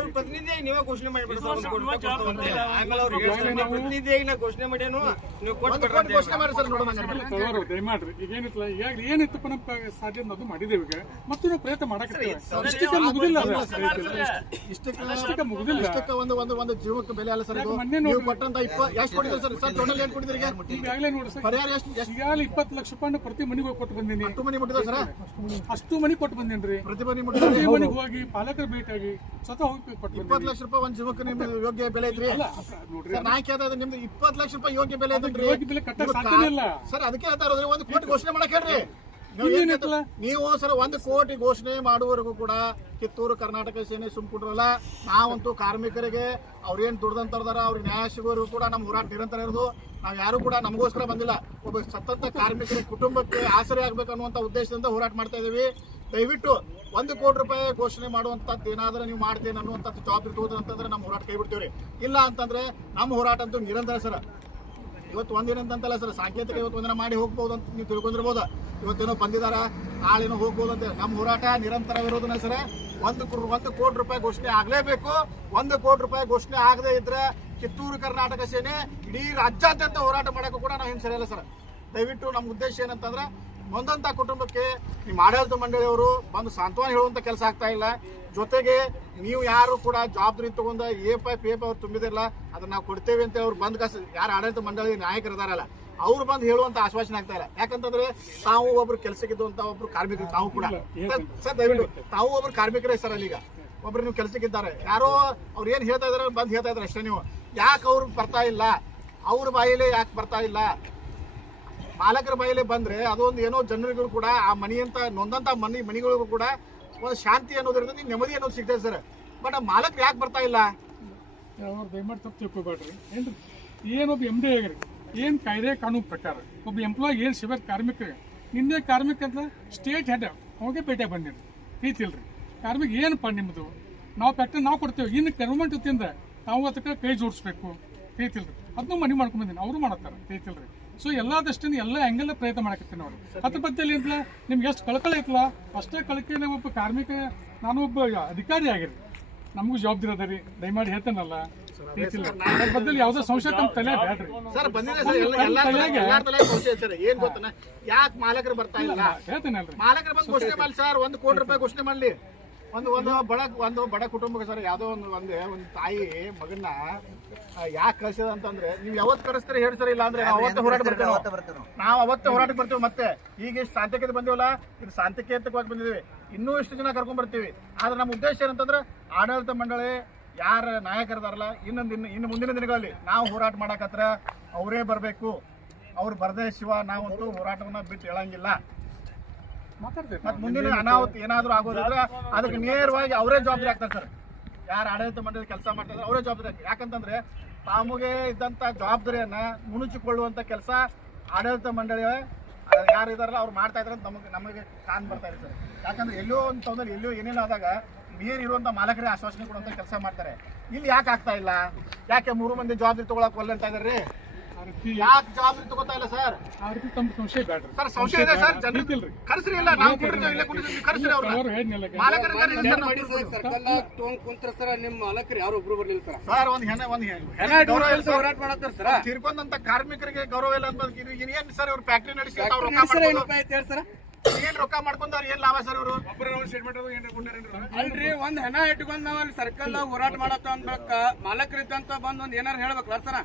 ಪ್ರತಿನಿಧಿಯಾಗಿ ನೀವೇ ಘೋಷಣೆ. ಆಮೇಲೆ ಅವ್ರು ನಾ ಘೋಷಣೆ ಮಾಡ್ಯಾನು ನೀವು ಒಂದ್ ಕೊಟ್ಟು ಕೋಟಿ ಘೋಷಣೆ ಮಾಡಿ ಸರ್ ನೋಡೋಣ ದಯಮಾಡ್ರಿ ಈಗ ಏನಿತ್ತಲ್ಲ ಈಗಾಗಲೇ ಏನಿತ್ತಪ್ಪ ನಮ್ಮ ಸಾಧ್ಯ ಅದು ಮಾಡಿದ್ದೇವೆ ಈಗ ಮತ್ತು ನಾವು ಪ್ರಯತ್ನ ಮಾಡಕ್ಕೆ ಇಷ್ಟಕ್ಕೆ ಮುಗಿದಿಲ್ಲ. ಇಷ್ಟಕ್ಕೆ ಮುಗಿದಿಲ್ಲ ಇಷ್ಟಕ್ಕೆ ಒಂದು ಒಂದು ಒಂದು ಜೀವಕ್ಕೆ ಬೆಲೆ ಅಲ್ಲ ಸರ್ ಮೊನ್ನೆ ನೀವು ಕೊಟ್ಟಂತ ಇಪ್ಪ ಎಷ್ಟು ಪರಿಹಾರ ಎಷ್ಟು ಈಗಾಗಲೇ ಇಪ್ಪತ್ತು ಲಕ್ಷ ರೂಪಾಯಿ ಪ್ರತಿ ಮನೆಗೆ ಕೊಟ್ಟು ಬಂದೀನಿ. ಅಷ್ಟು ಮನಿ ಮುಟ್ಟಿದೆ ಸರ್? ಅಷ್ಟು ಮನೆ ಕೊಟ್ಟು ರೀ. ಪ್ರತಿ ಮನಿ ಪ್ರತಿ ಮನೆಗೆ ಹೋಗಿ ಪಾಲಕರ ಭೇಟಿಯಾಗಿ ಸ್ವತಃ ಹೋಗಿ ಕೊಟ್ಟು ಇಪ್ಪತ್ತು ಬಂದೀನಿ ಲಕ್ಷ ರೂಪಾಯಿ ಒಂದು ಜೀವಕ್ಕೆ ನಿಮ್ದು ಯೋಗ್ಯ ಬೆಲೆ ಐತ್ರಿ? ನೋಡ್ರಿ. ಸರ್ ನಾ ಕೇಳ್ತಾ ನಿಮ್ದು ಇಪ್ಪತ್ತು ಲಕ್ಷ ರೂಪಾಯಿ ಯೋಗ್ಯ ಬೆಲೆ ಐತನ್ರಿ? ಯೋಗ್ಯ ಬೆಲೆ ಕಟ್ಟ ಸಾಧ್ಯನೇ ಇಲ್ಲ. ಸರ್ ಅದಕ್ಕೆ ಹೇಳ್ತಾ ಇರೋದ್ರಿ ಒಂದು ಕೋಟಿ ಘೋಷಣೆ ಮಾಡಕ್ ಹೇಳ್ರಿ. ನೀವು ಸರ್ ಒಂದು ಕೋಟಿ ಘೋಷಣೆ ಮಾಡುವವರೆಗೂ ಕೂಡ ಕಿತ್ತೂರು ಕರ್ನಾಟಕ ಸೇನೆ ಸುಮ್ಕೊಂಡ್ರಲ್ಲ ನಾವಂತೂ ಕಾರ್ಮಿಕರಿಗೆ ಅವ್ರೇನ್ ದುಡ್ದಂತ ಅವ್ರಿಗೆ ನ್ಯಾಯ ಸಿಗೋವರೆಗೂ ಕೂಡ ನಮ್ಮ ಹೋರಾಟ ನಿರಂತರ ಇರೋದು. ನಾವು ಯಾರು ಕೂಡ ನಮಗೋಸ್ಕರ ಬಂದಿಲ್ಲ. ಒಬ್ಬ ಸತತ ಕಾರ್ಮಿಕರ ಕುಟುಂಬಕ್ಕೆ ಆಸರೆ ಆಗ್ಬೇಕು ಅನ್ನುವಂಥ ಉದ್ದೇಶದಿಂದ ಹೋರಾಟ ಮಾಡ್ತಾ ಇದೀವಿ ದಯವಿಟ್ಟು ಒಂದು ಕೋಟಿ ರೂಪಾಯಿ ಘೋಷಣೆ ಮಾಡುವಂಥದ್ದು ಏನಾದರೂ ನೀವು ಮಾಡ್ತೀನಿ ಅನ್ನುವಂಥದ್ದು ಜವಾಬ್ದಾರಿ ತಗೋದ್ರೆ ಅಂತಂದ್ರೆ ನಮ್ಮ ಹೋರಾಟ ಕೈ ಬಿಡ್ತೀವಿ ಇಲ್ಲ ಅಂತಂದ್ರೆ ನಮ್ಮ ಹೋರಾಟ ಅಂತೂ ನಿರಂತರ ಸರ್. ಇವತ್ತು ಒಂದಿನ ಅಂತಲ್ಲ ಸರ್, ಸಾಂಕೇತಿಕ ಇವತ್ತು ಒಂದಿನ ಮಾಡಿ ಹೋಗ್ಬೋದು ಅಂತ ನೀವು ತಿಳ್ಕೊಂಡಿರ್ಬೋದು. ಇವತ್ತೇನೋ ಬಂದಿದಾರ ನಾಳೆನೋ ಹೋಗ್ಬೋದು ಅಂತ. ನಮ್ಮ ಹೋರಾಟ ನಿರಂತರವಿರೋದನ್ನ ಸರ್, ಒಂದು ಒಂದು ಕೋಟಿ ರೂಪಾಯಿ ಘೋಷಣೆ ಆಗಲೇಬೇಕು. ಒಂದು ಕೋಟಿ ರೂಪಾಯಿ ಘೋಷಣೆ ಆಗದೆ ಇದ್ರೆ ಕಿತ್ತೂರು ಕರ್ನಾಟಕ ಸೇನೆ ಇಡೀ ರಾಜ್ಯಾದ್ಯಂತ ಹೋರಾಟ ಮಾಡೋಕ್ಕೂ ಕೂಡ ನಾವು ಹಿಂಗೆ ಸರ್. ದಯವಿಟ್ಟು ನಮ್ಮ ಉದ್ದೇಶ ಏನಂತಂದ್ರೆ ನೊಂದಂತ ಕುಟುಂಬಕ್ಕೆ ನಿಮ್ಮ ಆಡಳಿತ ಮಂಡಳಿಯವರು ಬಂದು ಸಾಂತ್ವನ ಹೇಳುವಂತ ಕೆಲಸ ಆಗ್ತಾ ಇಲ್ಲ. ಜೊತೆಗೆ ನೀವು ಯಾರು ಕೂಡ ಜವಾಬ್ದಾರಿ ತಗೊಂಡ ಎ ಪೈ ಪಿ ಎಫ್ ಅವ್ರು ತುಂಬಿದಿರಲ್ಲ ಅದನ್ನ ನಾವು ಕೊಡ್ತೇವೆ ಅಂತ ಅವ್ರು ಬಂದ್ ಕಸ ಯಾರು ಆಡಳಿತ ಮಂಡಳಿ ನಾಯಕರು ಇದಾರಲ್ಲ ಅವ್ರು ಬಂದು ಹೇಳುವಂತ ಆಶ್ವಾಸನೆ ಆಗ್ತಾ ಇಲ್ಲ. ಯಾಕಂತಂದ್ರೆ ತಾವು ಒಬ್ರು ಕೆಲಸಕ್ಕಿದ್ದಂತ ಒಬ್ರು ಕಾರ್ಮಿಕರು ತಾವು ಕೂಡ. ಸರ್, ಸರ್ ದಯವಿಟ್ಟು ತಾವು ಒಬ್ರು ಕಾರ್ಮಿಕರೇ ಸರ್ ಅಲ್ಲಿಗ ಒಬ್ರು ನೀವು ಕೆಲಸಕ್ಕಿದ್ದಾರೆ. ಯಾರೋ ಅವ್ರು ಏನ್ ಹೇಳ್ತಾ ಇದಾರೆ ಬಂದು ಹೇಳ್ತಾ ಇದಾರೆ ಅಷ್ಟೇ ನೀವು. ಯಾಕೆ ಅವ್ರು ಬರ್ತಾ ಇಲ್ಲ? ಅವ್ರ ಬಾಯಿಲೆ ಯಾಕೆ ಬರ್ತಾ ಇಲ್ಲ? ಮಾಲಕರ ಬಾಯಿಲೆ ಬಂದ್ರೆ ಅದೊಂದು ಏನೋ ಜನರಿಗೂ ಕೂಡ ಆ ಮನೆಯಂತ ನೊಂದಂತ ಮನಿ ಮನಿಗಳಿಗೂ ಕೂಡ ಒಂದು ಶಾಂತಿ ಅನ್ನೋದು ಇರ್ತದೆ ನೆಮ್ಮದಿ ಅನ್ನೋದು ಸಿಗ್ತದೆ ಸರ್. ಬಟ್ ಆ ಮಾಲಕರು ಯಾಕೆ ಬರ್ತಾ ಇಲ್ಲ? ದಯಮಾಡಿ ತಪ್ಪು ತಿಳ್ಕೊಬೇಡ್ರಿ. ಏನ್ರಿ? ಏನೊಬ್ಬ ಎಂ ಡಿ ಆಗ್ರಿ. ಏನು ಕಾಯ್ದೆ ಕಾನೂನು ಪ್ರಕಾರ? ಒಬ್ಬ ಎಂಪ್ಲಾಯ್ ಏನು ಸೇವೆ ಕಾರ್ಮಿಕ? ನಿನ್ನೆ ಕಾರ್ಮಿಕ ಅಂತ ಸ್ಟೇಟ್ ಹೆಡ್ ಅವಾಗೆ ಪೇಟೆ ಬಂದಿರಿ ಪ್ರೀತಿ ಇಲ್ರಿ. ಕಾರ್ಮಿಕ ಏನಪ್ಪ ನಿಮ್ಮದು ನಾವು ಫ್ಯಾಕ್ಟ್ರಿ ನಾವು ಕೊಡ್ತೇವೆ. ಇನ್ನು ಗೌರ್ಮೆಂಟ್ ತಿಂದ ನಾವು ಅದಕ್ಕೆ ಕೈ ಜೋಡಿಸ್ಬೇಕು. ಪ್ರೀತಿ ಇಲ್ರಿ. ಅದನ್ನು ಮನೆ ಮಾಡ್ಕೊಂಬಂದಿನಿ ಅವರು ಮಾಡತ್ತಾರೆ. ಪ್ರೀತಿ ಇಲ್ರಿ. ಸೊ ಎಲ್ಲ ದೃಷ್ಟಿಯಿಂದ ಎಲ್ಲ ಆ್ಯಂಗಲ್ ಪ್ರಯತ್ನ ಮಾಡಕತ್ತೀನಿ ನೋಡಿ. ಅದ್ರ ಬದ್ದಲ್ಲಿ ಅಂತಲ ನಿಮ್ಗೆ ಎಷ್ಟು ಕಳಕಳಿ ಐತಲ್ಲ ಅಷ್ಟೇ ಕಳಕಳಿ ಒಬ್ಬ ಕಾರ್ಮಿಕ ನಾನು ಒಬ್ಬ ಅಧಿಕಾರಿ ಆಗಿರಿ ನಮಗೂ ಜವಾಬ್ದಾರಿ ಅದ ರೀ. ದಯಮಾಡಿ ಹೇಳ್ತೇನಲ್ಲ? ಅದ್ರ ಬದ್ದಲ್ಲಿ ಯಾವುದೇ ಸಂಶಯ ತಮ್ಮ ತಲೆ ಸರ್ ಬಂದಿದೆ ಸರ್ ಎಲ್ಲ ಎಲ್ಲ ತಲೆ- ಎಲ್ಲಾರ್ ತಲೆ ಸಂಶಯ ಸರ್. ಏನ್ ಗೊತ್ತನ? ಯಾಕೆ ಮಾಲಕರು ಬರ್ತಾ ಇಲ್ಲ? ಹೇಳ್ತೇನಲ್ರಿ ಮಾಲಕರು ಬಂದು ಘೋಷಣೆ ಮಾಡಿ ಸರ್. ಒಂದು ಕೋಟಿ ರೂಪಾಯಿ ಘೋಷಣೆ ಮಾಡ್ಲಿ. ಒಂದು ಒಂದು ಬಡ ಒಂದು ಬಡ ಕುಟುಂಬಕ್ಕೆ ಸರ್ ಯಾವುದೋ ಒಂದು ಒಂದು ಒಂದು ತಾಯಿ ಮಗನ್ನ ಯಾಕೆ ಕಳ್ಸಿದ ಅಂತಂದ್ರೆ ನೀವು ಯಾವತ್ತು ಕಳಿಸ್ತೀರಿ ಹೇಳಿ ಸರ್ ಇಲ್ಲ ಅಂದ್ರೆ ನಾವು ಅವತ್ತು ಹೋರಾಟ ಬರ್ತೇವೆ ನಾವು. ಅವತ್ತು ಹೋರಾಟಕ್ಕೆ ಬರ್ತೇವೆ ಮತ್ತೆ. ಈಗ ಎಷ್ಟು ಶಾಂತಿಕತೆ ಬಂದಿವಲ್ಲ ಇದು ಶಾಂತಿಕೇತವಾಗಿ ಬಂದಿದ್ದೀವಿ ಇನ್ನೂ ಇಷ್ಟು ಜನ ಕರ್ಕೊಂಡ್ ಬರ್ತೀವಿ. ಆದ್ರೆ ನಮ್ಮ ಉದ್ದೇಶ ಏನಂತಂದ್ರೆ ಆಡಳಿತ ಮಂಡಳಿ ಯಾರ ನಾಯಕರದಾರಲ್ಲ ಇನ್ನೊಂದು ಇನ್ನು ಇನ್ನು ಮುಂದಿನ ದಿನಗಳಲ್ಲಿ ನಾವು ಹೋರಾಟ ಮಾಡಕತ್ರ ಅವರೇ ಬರಬೇಕು. ಅವ್ರು ಬರದೇ ಶಿವ ನಾವಂತೂ ಹೋರಾಟವನ್ನ ಬಿಟ್ಟು ಹೇಳಂಗಿಲ್ಲ ಮಾತಾಡ್ತೇವೆ. ಮತ್ ಮುಂದಿನ ಅನಾಹುತ ಏನಾದ್ರೂ ಆಗೋದಿದ್ರೆ ಅದಕ್ಕೆ ನೇರವಾಗಿ ಅವರೇ ಜವಾಬ್ದಾರಿ ಆಗ್ತಾರೆ ಸರ್. ಯಾರು ಆಡಳಿತ ಮಂಡಳಿ ಕೆಲಸ ಮಾಡ್ತಾರೆ ಅವರೇ ಜವಾಬ್ದಾರಿ. ಯಾಕಂತಂದ್ರೆ ತಮಗೆ ಇದ್ದಂತ ಜವಾಬ್ದಾರಿಯನ್ನ ಮುಣುಚಿಕೊಳ್ಳುವಂತ ಕೆಲಸ ಆಡಳಿತ ಮಂಡಳಿ ಯಾರು ಇದಾರಲ್ಲ ಅವ್ರು ಮಾಡ್ತಾ ಇದಾರೆ ಅಂತ ನಮಗೆ ನಮಗೆ ಕಾಣ್ ಬರ್ತಾ ಇದೆ ಸರ್. ಯಾಕಂದ್ರೆ ಎಲ್ಲೋ ಒಂದು ತೊಂದರೆ ಎಲ್ಲೋ ಏನೇನು ಆದಾಗ ನೀರು ಇರುವಂತ ಮಾಲಕರೇ ಆಶ್ವಾಸನೆ ಕೊಡುವಂತ ಕೆಲಸ ಮಾಡ್ತಾರೆ. ಇಲ್ಲಿ ಯಾಕೆ ಆಗ್ತಾ ಇಲ್ಲ? ಯಾಕೆ ಮೂರು ಮಂದಿ ಜವಾಬ್ದಾರಿ ತಗೊಳಕ್ ಒಲ್ಲೆ ಅಂತ ರೀತಿ ಯಾಕೆ ಜವಾಬ್ದಾರಿ ತಗೋತಾ ಇಲ್ಲ ಸರ್? ಆ ರೀತಿ ತಮ್ಮ ಸಂಶಯ ಬ್ಯಾಡ್ರಿ ಸರ್ ಸಂಶಯ ಇದೆ ಸರ್ ಇಲ್ರಿ. ಕರ್ಸ್ರಿ ಇಲ್ಲ ನಾವು ಕೊಟ್ಟಿರ್ತೇವೆ ಇಲ್ಲೇ ಕೊಟ್ಟಿರ್ತೀವಿ ಕರ್ಸ್ರಿ ಅವ್ರನ್ನ. ಅವ್ರು ಹೇಳಿದ್ನಲ್ಲ ಮಾಲಕರ ಸರ್ಕಲ್ ತೊಗೊಂಡ್ ಕುಂತ್ರ ಸರ ನಿಮ್ಮ ಮಾಲಕರು ಯಾರು ಒಬ್ರು ಬರ್ಲಿಲ್ಲ ಸರ್? ಸರ್ ಒಂದ್ ಹೆಣ ಒಂದ್ ಹೆಣ. ಗೌರವ ಇಲ್ಲ ಸರ್. ತಿರ್ಕೊಂಡಂತ ಕಾರ್ಮಿಕರಿಗೆ ಗೌರವ ಇಲ್ಲ ಅಂತ ಏನ್ ಸರ್ ಇವ್ರು ಫ್ಯಾಕ್ಟ್ರಿ ನಡೆಸಿ ತಾವ್ ರೊಕ್ಕ ಮಾಡ್ಕೊಂಡು ಏನ್ ರೊಕ್ಕ ಮಾಡ್ಕೊಂಡವ್ರು ಏನ್ ಲಾಭ ಸರ್ ಅವರು? ಅಲ್ರಿ ಒಂದ್ ಹೆಣ ಇಟ್ಕೊಂಡ್ ನಾವ್ ಅಲ್ಲಿ ಸರ್ಕಲ್ ಹೋರಾಟ ಮಾಡತ್ತ ಅಂದ್ಬೇಕ ಮಾಲಕರಿದ್ದಂತ ಬಂದ್ ಒಂದ್ ಏನಾರ ಹೇಳ್ಬೇಕಲ್ಲ ಸರ?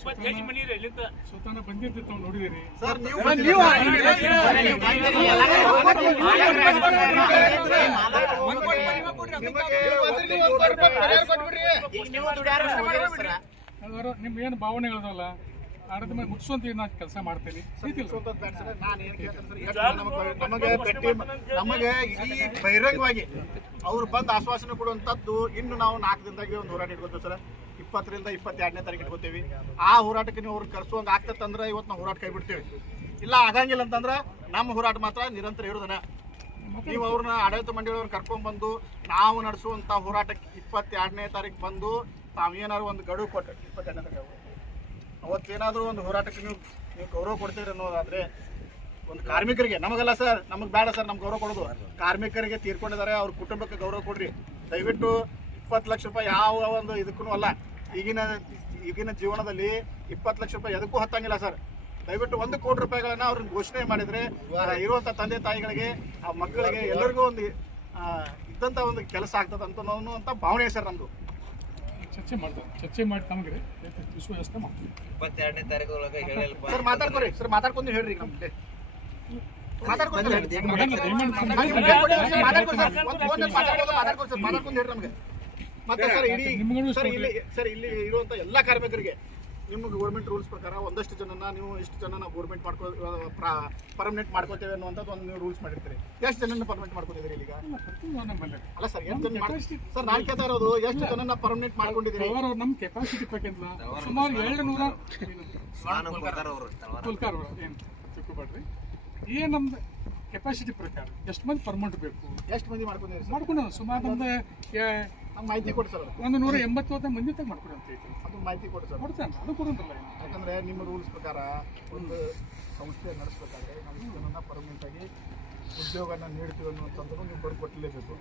ಸ್ವತಃ ಬಂದಿದ್ದು ತಾವು ನೋಡಿದಿರಿ ಸರ್ ನೀವು ನೀವು ಯಾವ್ದಾರು ನಿಮ್ ಏನು ಭಾವನೆಗಳದಲ್ಲ ಅದ್ರ ಮೇಲೆ ಮುಗಿಸುವಂತ ನಾನು ಕೆಲಸ ಮಾಡ್ತೇನೆ ನಮಗೆ ನಮಗೆ ನಮಗೆ ಇಡೀ ಬಹಿರಂಗವಾಗಿ ಅವ್ರು ಬಂದು ಆಶ್ವಾಸನೆ ಕೊಡುವಂತದ್ದು ಇನ್ನು ನಾವು ನಾಲ್ಕು ದಿನದಾಗೆ ಒಂದು ಹೋರಾಟ ಇಟ್ಕೊತೀವಿ ಸರ್ ಇಪ್ಪತ್ತರಿಂದ ಇಪ್ಪತ್ತೆರಡನೇ ತಾರೀಕು ಇಟ್ಕೋತೀವಿ. ಆ ಹೋರಾಟಕ್ಕೆ ನೀವು ಅವ್ರು ಕರೆಸುವಂಗೆ ಆಗ್ತದಂದ್ರೆ ಇವತ್ತು ನಾವು ಹೋರಾಟ ಕೈ ಬಿಡ್ತೀವಿ ಇಲ್ಲ ಆಗಂಗಿಲ್ಲ ಅಂತಂದ್ರೆ ನಮ್ಮ ಹೋರಾಟ ಮಾತ್ರ ನಿರಂತರ ಇರೋದನ್ನ ನೀವು ಅವ್ರನ್ನ ಆಡಳಿತ ಮಂಡಳಿಯವ್ರನ್ನ ಕರ್ಕೊಂಡ್ ಬಂದು ನಾವು ನಡೆಸುವಂತ ಹೋರಾಟಕ್ಕೆ ಇಪ್ಪತ್ತೆರಡನೇ ತಾರೀಕು ಬಂದು ತಾವೇನಾದ್ರು ಒಂದು ಗಡುವು ಕೊಟ್ಟು ಇಪ್ಪತ್ತೆರಡನೇ ತಾರೀಕು ಅವತ್ತೇನಾದರೂ ಒಂದು ಹೋರಾಟಕ್ಕೆ ನೀವು ನೀವು ಗೌರವ ಕೊಡ್ತೀರಿ ಅನ್ನೋದಾದ್ರೆ ಒಂದು ಕಾರ್ಮಿಕರಿಗೆ, ನಮಗಲ್ಲ ಸರ್, ನಮಗೆ ಬೇಡ ಸರ್, ನಮ್ಗೆ ಗೌರವ ಕೊಡೋದು. ಕಾರ್ಮಿಕರಿಗೆ ತೀರ್ಕೊಂಡಿದ್ದಾರೆ, ಅವ್ರ ಕುಟುಂಬಕ್ಕೆ ಗೌರವ ಕೊಡ್ರಿ. ದಯವಿಟ್ಟು ಇಪ್ಪತ್ತು ಲಕ್ಷ ರೂಪಾಯಿ ಯಾವ ಒಂದು ಇದಕ್ಕೂ ಅಲ್ಲ. ಈಗಿನ ಈಗಿನ ಜೀವನದಲ್ಲಿ ಇಪ್ಪತ್ತು ಲಕ್ಷ ರೂಪಾಯಿ ಎದಕ್ಕೂ ಹತ್ತಂಗಿಲ್ಲ ಸರ್ ದಯವಿಟ್ಟು ಒಂದು ಕೋಟಿ ರೂಪಾಯಿಗಳನ್ನ ಅವ್ರನ್ನ ಘೋಷಣೆ ಮಾಡಿದ್ರೆ ಇರುವಂತ ತಂದೆ ತಾಯಿಗಳಿಗೆ ಆ ಮಕ್ಕಳಿಗೆ ಎಲ್ಲರಿಗೂ ಒಂದು ಆ, ಇದ್ದಂತ ಒಂದು ಕೆಲಸ ಆಗ್ತದೆ ಅಂತ ಅನ್ನುವಂಥ ಭಾವನೆ ಸರ್ ನಮ್ದು ಚರ್ಚೆ ಮಾಡ್ತಾರೆ ಚರ್ಚೆ ಮಾಡಿ ತಮಗೆ ತಿಳಿಸುವ ವ್ಯವಸ್ಥೆ ಮಾಡ್ತೀವಿ ಇಪ್ಪತ್ತೆರಡನೇ ತಾರೀಕು ಒಳಗೆ ಹೇಳಿಲ್ಪ ಸರ್ ಮಾತಾಡ್ಕೊರಿ ಸರ್ ಮಾತಾಡ್ಕೊಂಡು ಹೇಳ್ರಿ ನಮ್ಗೆ ಮಾತಾಡ್ಕೊಂಡು ಮಾತಾಡ್ಕೊಂಡು ಸರ್. ಒಂದ್ ಸರ್. ಮಾತಾಡ್ಕೊಂಡು ಹೇಳ್ರಿ ನಮ್ಗೆ ಮತ್ತೆ ಸರ್ ಇಡೀ ಸರ್ ಇಲ್ಲಿ ಸರ್ ಇಲ್ಲಿ ಇರುವಂತ ಎಲ್ಲಾ ಕಾರ್ಮಿಕರಿಗೆ ನಿಮ್ಗೆ ಗೌರ್ಮೆಂಟ್ ರೂಲ್ಸ್ ಪ್ರಕಾರ ಒಂದಷ್ಟು ಜನನ ನೀವು ಎಷ್ಟು ಜನನ ಗೋರ್ಮೆಂಟ್ ಮಾಡ್ಕೊ ಪರ್ಮನೆಂಟ್ ಮಾಡ್ಕೋತೇವೆ ಅನ್ನುವಂಥದ್ದು ಒಂದು ನೀವು ರೂಲ್ಸ್ ಮಾಡಿರ್ತೀರಿ. ಎಷ್ಟು ಜನನ ಪರ್ಮನೆಂಟ್ ಮಾಡ್ಕೊಂಡಿದ್ದೀರಿ ಈಗ? ಅಲ್ಲ ಸರ್ ಎಷ್ಟು ಜನ ಸರ್ ನಾನು ಕೇಳ್ತಾ ಇರೋದು ಎಷ್ಟು ಜನನ ಪರ್ಮನೆಂಟ್ ಮಾಡ್ಕೊಂಡಿದ್ದೀರಿ? ಅವರು ನಮ್ಮ ಕೆಪಾಸಿಟಿ ಪ್ರಕಾರ ಸುಮಾರು ಎರಡು ನೂರ ಕುಲ್ಕಾರ್ ಏನು ತಿಳ್ಕೊಬೇಡ್ರಿ ಏನು ನಮ್ದು ಕೆಪಾಸಿಟಿ ಪ್ರಕಾರ? ಎಷ್ಟು ಮಂದಿ ಪರ್ಮನೆಂಟ್ ಬೇಕು? ಎಷ್ಟು ಮಂದಿ ಮಾಡ್ಕೊಂಡಿದ್ದೀರಿ ಸರ್? ಮಾಡ್ಕೊಂಡು ಸುಮಾರು ನಮ್ದು ಮಾಹಿತಿ ಕೊಡಿ ಸರ್. ಒಂದು ನೂರ ಎಂಬತ್ತು ಮಂದಿ ತಗ ಮಾಡ್ಕೊಡಿ ಅಂತ ಐತಿ ಅದು ಮಾಹಿತಿ ಕೊಡಿ ಸರ್. ಕೊಡ್ತೇನೆ ಅದು ಕೊಡೋದಿಲ್ಲ ಯಾಕಂದ್ರೆ ನಿಮ್ಮ ರೂಲ್ಸ್ ಪ್ರಕಾರ ಒಂದು ಸಂಸ್ಥೆ ನಡೆಸಬೇಕಾದ್ರೆ ಜನನ ಪರ್ಮನೆಂಟ್ ಆಗಿ ಉದ್ಯೋಗನ ನೀಡ್ತೀವಿ ಅನ್ನುವಂಥದ್ದು ನೀವು ಬರ್ ಕೊಟ್ಟಿರಲೇಬೇಕು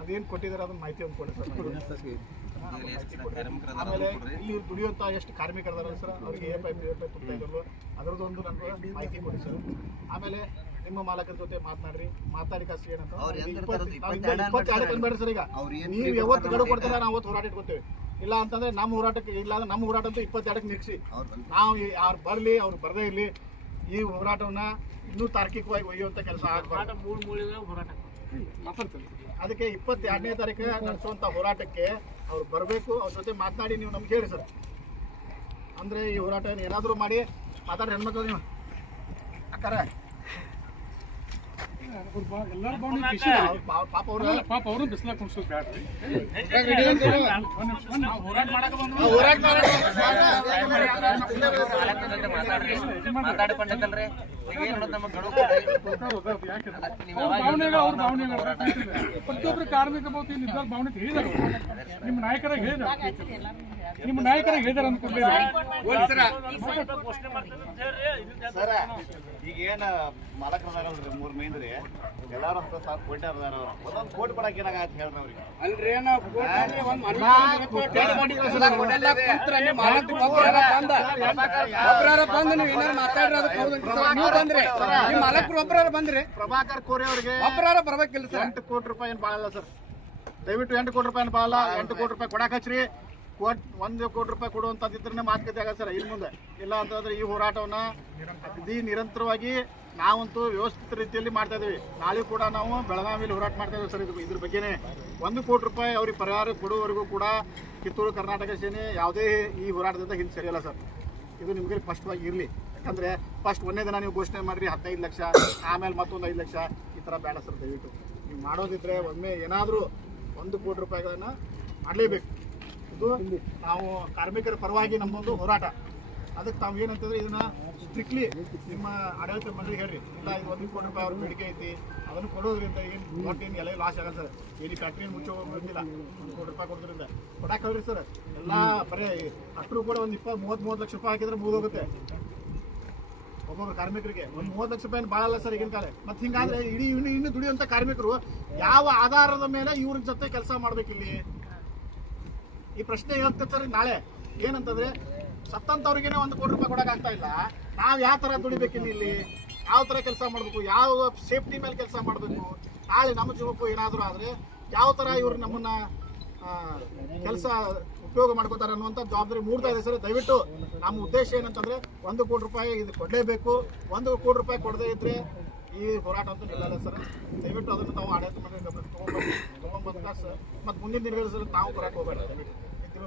ಅದೇನು ಕೊಟ್ಟಿದ್ದಾರೆ ಅದನ್ನ ಮಾಹಿತಿ ಒಂದು ಕೊಡಿ ಸರ್. ಆಮೇಲೆ ಇಲ್ಲಿ ದುಡಿಯುವಂಥ ಎಷ್ಟು ಕಾರ್ಮಿಕರದಾರ ಸರ್ ಅವ್ರಿಗೆ ಎ ಪೈ ಪಿ ಎ ಪೈ ತುಂಬ್ತಾ ಇದ್ರು ಅದರದ್ದು ಒಂದು ನನಗೆ ಮಾಹಿತಿ ಕೊಡಿ ಸರ್. ಆಮೇಲೆ ನಿಮ್ಮ ಮಾಲಕರ ಜೊತೆ ಮಾತನಾಡ್ರಿ ಮಾತಾಡಿ ಕಾಸು ಏನಂತ ಇಪ್ಪತ್ತೆರಡು ಅನ್ಬೇಡ್ರಿ ಸರ್ ಈಗ. ಅವ್ರು ನೀವು ಯಾವತ್ತು ಗಡುವು ಕೊಡ್ತಾರ ನಾವು ಅವತ್ತು ಹೋರಾಟ ಇಟ್ಕೊತೇವೆ ಇಲ್ಲ ಅಂತಂದ್ರೆ ನಮ್ಮ ಹೋರಾಟಕ್ಕೆ ಇಲ್ಲ ಅಂದ್ರೆ ನಮ್ಮ ಹೋರಾಟ ಅಂತೂ ಇಪ್ಪತ್ತೆರಡಕ್ಕೆ ನಿಲ್ಲಿಸಿ ನಾವು ಯಾರು ಅವ್ರು ಬರಲಿ ಅವ್ರು ಬರದೇ ಇರಲಿ. ಈ ಹೋರಾಟವನ್ನ ಇನ್ನೂ ತಾರ್ಕಿಕವಾಗಿ ಒಯ್ಯುವಂತ ಕೆಲಸ ಮಾತಾಡ್ತೇನೆ. ಅದಕ್ಕೆ ಇಪ್ಪತ್ತೆರಡನೇ ತಾರೀಕು ನಡೆಸುವಂತ ಹೋರಾಟಕ್ಕೆ ಅವ್ರು ಬರಬೇಕು. ಅವ್ರ ಜೊತೆ ಮಾತನಾಡಿ ನೀವು ನಮ್ಗೆ ಹೇಳಿ ಸರ್. ಅಂದ್ರೆ ಈ ಹೋರಾಟ ಏನಾದರೂ ಮಾಡಿ ಮಾತಾಡ್ರಿ ಹೆಣ್ಮಕ್ಳು ನೀವು. ಅಕ್ಕಾರ ಅವ್ರ ಬಾ- ಎಲ್ಲಾರ ಭಾವನೆ ಖುಷಿ ಇದೆ. ಅವ್ರ್ ಪಾ- ಪಾಪ ಅವರು ಅಲ್ಲ, ಪಾಪ ಅವರು ಬಿಸ್ಲಾಕ್ ಕುಣ್ಸೋದು ಬ್ಯಾಡ್ರಿ. ಹೋರಾಟ ಮಾಡಕ ಹೋರಾಟ ಮಾತಾಡ್ರಿ ಮಾತಾಡ್ಕೊಂಡೈತಲ್ರಿ ಪ್ರತಿಯೊಬ್ಬರು ಕಾರ್ಮಿಕ ಬಹುತಿ ನಿಜವಾದ ಭಾವನೆ ಹೇಳಿದಾರೆ. ನಿಮ್ಮ ನಾಯಕರ ಹೇಳಿದ್ರು. ನಿಮ್ಮ ನಾಯಕರ ಹೇಳಿದಾರೆ ಸರ ಈಗ ಏನ ಮಾಲಕರದಾರಲ್ರಿ ಮೂರ್ ಮೈನ್ ರೀ ಎಲ್ಲಾರು ಹತ್ತು ಸಾವಿರ ಕೋಟಿ ಅದಾರ ಅವ್ರ. ಒಂದೊಂದು ಕೋಟಿ ಕೊಡಕ್ಕೆ ಏನಾಗತ್ತೆ ಹೇಳ್ರಿ ಅವ್ರಿಗೆ. ಅಲ್ರಿ ಮಾತಾಡ್ರಿ ಅದಕ್ಕೆ ಬಂದ್ರಿ ನಿಮ್ಮ ಮಾಲಕ್ರು ಒಬ್ರಾರ ಬಂದ್ರಿ ಪ್ರಭಾಕರ್ ಕೋರಿ ಅವರಿಗೆ ಒಬ್ಬರ ಬರ್ಬೇಕಿಲ್ಲ ಸರ್. ಎಂಟು ಕೋಟಿ ರೂಪಾಯಿ ಏನು ಬಾಳಲ್ಲ ಸರ್. ದಯವಿಟ್ಟು ಎಂಟು ಕೋಟಿ ರೂಪಾಯಿ ಬಾಳಲ್ಲ ಎಂಟು ಕೋಟಿ ರೂಪಾಯಿ ಕೊಡಾಕ್ ಹಚ್ಚ್ರಿ. ಕೋಟ್ ಒಂದು ಕೋಟಿ ರೂಪಾಯಿ ಕೊಡುವಂಥದ್ದಿದ್ರೆ ಮಾತುಕತೆ ಆಗ ಸರ್ ಇಲ್ಲಿ ಮುಂದೆ. ಇಲ್ಲ ಅಂತಂದ್ರೆ ಈ ಹೋರಾಟವನ್ನ ಇಡೀ ನಿರಂತರವಾಗಿ ನಾವಂತೂ ವ್ಯವಸ್ಥಿತ ರೀತಿಯಲ್ಲಿ ಮಾಡ್ತಾ ಇದೀವಿ. ನಾಳೆ ಕೂಡ ನಾವು ಬೆಳಗಾವಿಯಲ್ಲಿ ಹೋರಾಟ ಮಾಡ್ತಾ ಇದೀವಿ ಸರ್ ಇದು ಇದ್ರ ಬಗ್ಗೆನೇ. ಒಂದು ಕೋಟಿ ರೂಪಾಯಿ ಅವ್ರಿಗೆ ಪರಿಹಾರ ಕೊಡುವವರೆಗೂ ಕೂಡ ಕಿತ್ತೂರು ಕರ್ನಾಟಕ ಸೇನೆ ಯಾವುದೇ ಈ ಹೋರಾಟದಿಂದ ಹಿಂದೆ ಸರಿಯಲ್ಲ ಸರ್. ಇದು ನಿಮಗೆ ಸ್ಪಷ್ಟವಾಗಿ ಇರಲಿ. ಯಾಕಂದ್ರೆ ಫಸ್ಟ್ ಒಂದೇ ದಿನ ನೀವು ಘೋಷಣೆ ಮಾಡಿರಿ ಹದಿನೈದು ಲಕ್ಷ, ಆಮೇಲೆ ಮತ್ತೊಂದು ಐದು ಲಕ್ಷ, ಈ ಥರ ಬೇಡ ಸರ್ ದಯವಿಟ್ಟು. ನೀವು ಮಾಡೋದಿದ್ರೆ ಒಮ್ಮೆ ಏನಾದರೂ ಒಂದು ಕೋಟಿ ರೂಪಾಯಿಗಳನ್ನ ಮಾಡಲೇಬೇಕು. ಇದು ನಾವು ಕಾರ್ಮಿಕರ ಪರವಾಗಿ ನಮ್ಮೊಂದು ಹೋರಾಟ. ಅದಕ್ಕೆ ತಾವು ಏನಂತಂದ್ರೆ ಇದನ್ನ ಸ್ಟ್ರಿಕ್ಟ್ಲಿ ನಿಮ್ಮ ಆಡಳಿತ ಮಂಡಳಿ ಹೇಳ್ರಿ. ಇಲ್ಲ, ಇದು ಒಂದು ಕೋಟಿ ರೂಪಾಯಿ ಅವ್ರ ಬೇಡಿಕೆ ಐತಿ, ಅದನ್ನು ಕೊಡೋದ್ರಿಂದ ಏನು ದೊಡ್ಡ ಎಲ್ಲ ಲಾಸ್ ಆಗಲ್ಲ ಸರ್. ಏನು ಫ್ಯಾಕ್ಟ್ರಿ ಮುಚ್ಚೋ ಹೋಗೋದಿಲ್ಲ ಒಂದು ಕೋಟಿ ರೂಪಾಯಿ ಕೊಡೋದ್ರಿಂದ. ಕೊಡಕ್ಕೆ ಹೇಳ್ರಿ ಸರ್. ಎಲ್ಲ ಬರೀ ಅಷ್ಟು ಕೂಡ ಒಂದು ಇಪ್ಪತ್ತು ಮೂವತ್ತು ಮೂವತ್ತು ಲಕ್ಷ ರೂಪಾಯಿ ಹಾಕಿದ್ರೆ ಮುಗಿದೋಗುತ್ತೆ. ಒಬ್ಬೊಬ್ಬ ಕಾರ್ಮಿಕರಿಗೆ ಒಂದು ಮೂವತ್ತು ಲಕ್ಷ ರೂಪಾಯಿ ಭಾಳ ಸರ್ ಈಗಿನ ಕಾಲ. ಮತ್ತೆ ಹಿಂಗಾದ್ರೆ ಇಡೀ ಇನ್ನು ಇನ್ನು ದುಡಿಯುವಂಥ ಕಾರ್ಮಿಕರು ಯಾವ ಆಧಾರದ ಮೇಲೆ ಇವ್ರ ಜೊತೆ ಕೆಲಸ ಮಾಡ್ಬೇಕಿಲ್ಲಿ ಈ ಪ್ರಶ್ನೆ ಹೇಳ್ತಾರೆ ಸರ್ ನಾಳೆ? ಏನಂತಂದ್ರೆ ಸತ್ತಂತವ್ರಿಗೇನೆ ಒಂದು ಕೋಟಿ ರೂಪಾಯಿ ಕೊಡಕ್ ಆಗ್ತಾ ಇಲ್ಲ. ನಾವ್ ಯಾವ ತರ ದುಡಿಬೇಕು ಇಲ್ಲಿ ಯಾವ ತರ ಕೆಲಸ ಮಾಡ್ಬೇಕು? ಯಾವ ಸೇಫ್ಟಿ ಮೇಲೆ ಕೆಲಸ ಮಾಡ್ಬೇಕು? ನಾಳೆ ನಮ್ಮ ಜೀವಕ್ಕೂ ಏನಾದರೂ ಆದ್ರೆ ಯಾವ ತರ ಇವ್ರು ನಮ್ಮನ್ನ ಕೆಲಸ ಉಪಯೋಗ ಮಾಡ್ಕೋತಾರೆ ಅನ್ನುವಂಥ ಜವಾಬ್ದಾರಿ ಮೂಡ್ತಾ ಇದೆ ಸರ್. ದಯವಿಟ್ಟು ನಮ್ಮ ಉದ್ದೇಶ ಏನಂತಂದ್ರೆ ಒಂದು ಕೋಟಿ ರೂಪಾಯಿ ಇದು ಕೊಡಲೇಬೇಕು. ಒಂದು ಕೋಟಿ ರೂಪಾಯಿ ಕೊಡದೇ ಇದ್ರೆ ಈ ಹೋರಾಟ ಅಂತೂ ನಿಲ್ಲಲ್ಲ ಸರ್. ದಯವಿಟ್ಟು ಅದನ್ನು ತಾವು ಆಡಳಿತ ಮಂಡಳಿ ತೊಗೊಂಡ್ಬಂದ ಸರ್. ಮತ್ತು ಮುಂದಿನ ದಿನಗಳಲ್ಲಿ ನಾವು ಬರಕ್ಕೆ ಹೋಗಬೇಡ. ದಯವಿಟ್ಟು.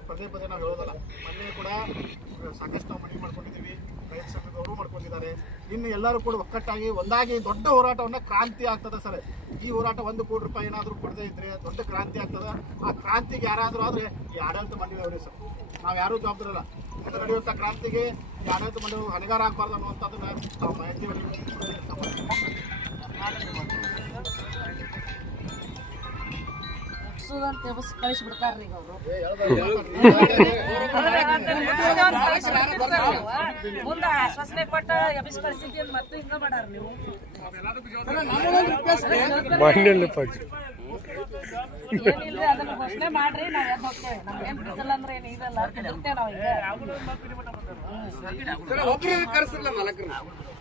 ಪದೇ ಪದೇ ನಾವು ಹೇಳೋದಲ್ಲ. ಮೊನ್ನೆ ಕೂಡ ಸಾಕಷ್ಟು ನಾವು ಮನವಿ ಮಾಡ್ಕೊಂಡಿದ್ದೀವಿ. ರೈತ ಮಾಡ್ಕೊಂಡಿದ್ದಾರೆ. ಇನ್ನು ಎಲ್ಲರೂ ಕೂಡ ಒಕ್ಕಟ್ಟಾಗಿ, ಒಂದಾಗಿ ದೊಡ್ಡ ಹೋರಾಟವನ್ನ ಕ್ರಾಂತಿ ಆಗ್ತದೆ ಸರ್. ಈ ಹೋರಾಟ ಒಂದು ಕೋಟಿ ರೂಪಾಯಿ ಏನಾದರೂ ಕೊಡದೇ ಇದ್ರೆ ದೊಡ್ಡ ಕ್ರಾಂತಿ ಆಗ್ತದೆ. ಆ ಕ್ರಾಂತಿಗೆ ಯಾರಾದರೂ ಆದರೆ ಈ ಆಡಳಿತ ಮಂಡಳಿಯವರೇ ಸರ್. ನಾವು ಯಾರೂ ಜವಾಬ್ದಾರಲ್ಲ ನಡೆಯುವಂಥ ಕ್ರಾಂತಿಗೆ ಈ ಆಡಳಿತ ಮಂಡಳಿ ಹಣಗಾರ ಆಗಬಾರ್ದು ಅನ್ನುವಂಥದ್ದನ್ನು ನಾವು ಮಾಹಿತಿ ಮುಗ್ಸುದಂತ ಕಳಿಸಿ ಬಿಡ್ತಾರ್ರಿ ಈಗ ಅವರು ಮುಂದ ಆಶ್ವಾಸನೆ ಕೊಟ್ಟ ಎಬ್ಬಿಸ್ ಮತ್ತು ಹಿಂಗ ಮಾಡಾರ ನೀವು ಏನಿಲ್ರಿ ಅದನ್ನ ಘೋಷಣೆ ಮಾಡ್ರಿ ನಾವ್ ಎದ್ದು ಹೋಗ್ತೇವೆ. ನಮ್ಗೇನ್ ಬಿಡಿಸಲ್ಲ ಅಂದ್ರೆ ಏನ್ ಇರಲ್ಲ ಇರ್ತೇವೆ ನಾವ್ ಈಗ. ಸರ್ ಒಬ್ರು ಕರ್ಸಿರಲ್ಲ ಮಾಲಕ್ರು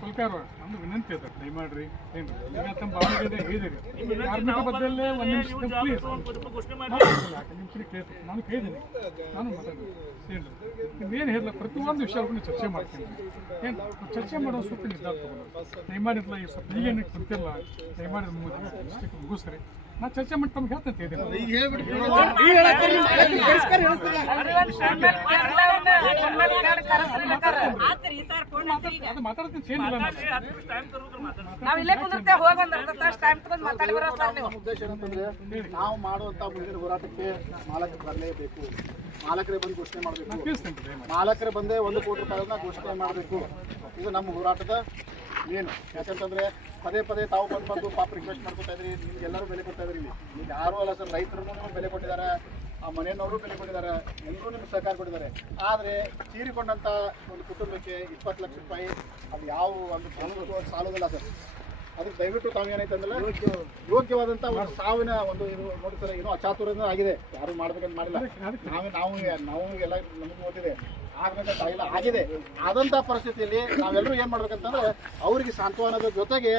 ಸರ್ಕಾರ ನಮ್ದು ವಿನಂತಿ ಅದ ದಯಮಾಡ್ರಿ ಏನ್ರಿ ಈಗ ತಮ್ಮ ಭಾವನೆಗಳಿದೆ ಹೇಳಿದಿರಿ. ಕಾರ್ಮಿಕ ಬದಲೇ ಒಂದು ನಿಮಿಷ ಪ್ಲೀಸ್ ನಿಮಿಷ ಕೇಳ್ತೀನಿ ನಾನು ಕೇಳಿದ್ದೀನಿ. ನಾನು ಮಾತಾಡ್ತೀನಿ. ಏನ್ರಿ? ಏನು ಹೇಳಿಲ್ಲ ಪ್ರತಿಯೊಂದು ವಿಷಯವನ್ನು ಚರ್ಚೆ ಮಾಡ್ತೀನಿ. ಏನು? ಚರ್ಚೆ ಮಾಡೋ ಸ್ವಲ್ಪ ನಿರ್ಧಾರ ತಗೊಂಡು ದಯಮಾಡಿರ್ಲ ಈ ಸ್ವಲ್ಪ ಈಗೇನು ಕುಂತಿಲ್ಲ ಮೂರು ಇಷ್ಟಕ್ಕೆ ಮುಗಿಸ್ರಿ. ನಾ ಚರ್ಚೆ ಮಾಡಿ ತಮ್ಗೆ ಹೇಳ್ತಂತ ಮಾತಾಡ್ತೀನಿ ನಾವ್ ಇಲ್ಲೇ ಕುಂದಿರ್ತೇವೆ ಹೋಗಿ ಒಂದ್ ಅರ್ಧ ತಾಸು ಟೈಮ್ ತಗೊಂಡ್ ಮಾತಾಡಿ ಬರೋ ಸರ್ ನೀವು. ನಮ್ಮ ಉದ್ದೇಶ ಏನಂತಂದ್ರೆ ನಾವು ಮಾಡುವಂತ ಮುಂದಿನ ಹೋರಾಟಕ್ಕೆ ಮಾಲಕರು ಬರಲೇಬೇಕು. ಮಾಲಕರೇ ಬಂದು ಘೋಷಣೆ ಮಾಡಬೇಕು. ಮಾಲಕರೇ ಬಂದೇ ಒಂದು ಕೋಟಿ ರೂಪಾಯಿಗಳನ್ನ ಘೋಷಣೆ ಮಾಡಬೇಕು. ಇದು ನಮ್ಮ ಹೋರಾಟದ ಏನು? ಯಾಕಂತಂದ್ರೆ ಪದೇ ಪದೇ ತಾವು ಬಂದು ಬಂದು ಪಾಪ ರಿಕ್ವೆಸ್ಟ್ ಮಾಡ್ಕೊತಾ ಇದ್ರಿ, ನಿಮ್ಗೆ ಎಲ್ಲರೂ ಬೆಲೆ ಕೊಡ್ತಾ ಇದ್ರಿ ಈಗ ಯಾರು ಅಲ್ಲ ಸರ್ ರೈತರು ಮೂಲಕ ಬೆಲೆ ಕೊಟ್ಟಿದ್ದಾರೆ, ಆ ಮನೆಯವರು ಬೆಲೆ ಕೊಟ್ಟಿದ್ದಾರೆ ಎಲ್ಲರೂ ನಿಮ್ಗೆ ಸಹಕಾರ ಕೊಟ್ಟಿದ್ದಾರೆ. ಆದರೆ ತೀರಿಕೊಂಡಂತ ಒಂದು ಕುಟುಂಬಕ್ಕೆ ಇಪ್ಪತ್ತು ಲಕ್ಷ ರೂಪಾಯಿ, ಅದು ಯಾವ ಒಂದು ಸಾಲೋದಿಲ್ಲ ಸರ್ ಅದಕ್ಕೆ ದಯವಿಟ್ಟು ತಾವು ಏನೈತೆ ಅಂದ್ರೆ ಯೋಗ್ಯವಾದಂತ ಒಂದು ಸಾವಿನ ಒಂದು ಇದು ನೋಡಿ ಸರ್ ಏನೋ ಅಚಾತುರ್ಯ ಆಗಿದೆ. ಯಾರು ಮಾಡ್ಬೇಕಂತ ಮಾಡಿಲ್ಲ. ನಾವೇ ನಾವು ನಾವು ಎಲ್ಲ ನಮಗೆ ಓದಿದೆ ಆಗ್ಬೇಕಂತ ಇಲ್ಲ ಆಗಿದೆ. ಆದಂತ ಪರಿಸ್ಥಿತಿಯಲ್ಲಿ ನಾವೆಲ್ಲರೂ ಏನ್ ಮಾಡ್ಬೇಕಂತಂದ್ರೆ ಅವರಿಗೆ ಸಾಂತ್ವನದ ಜೊತೆಗೆ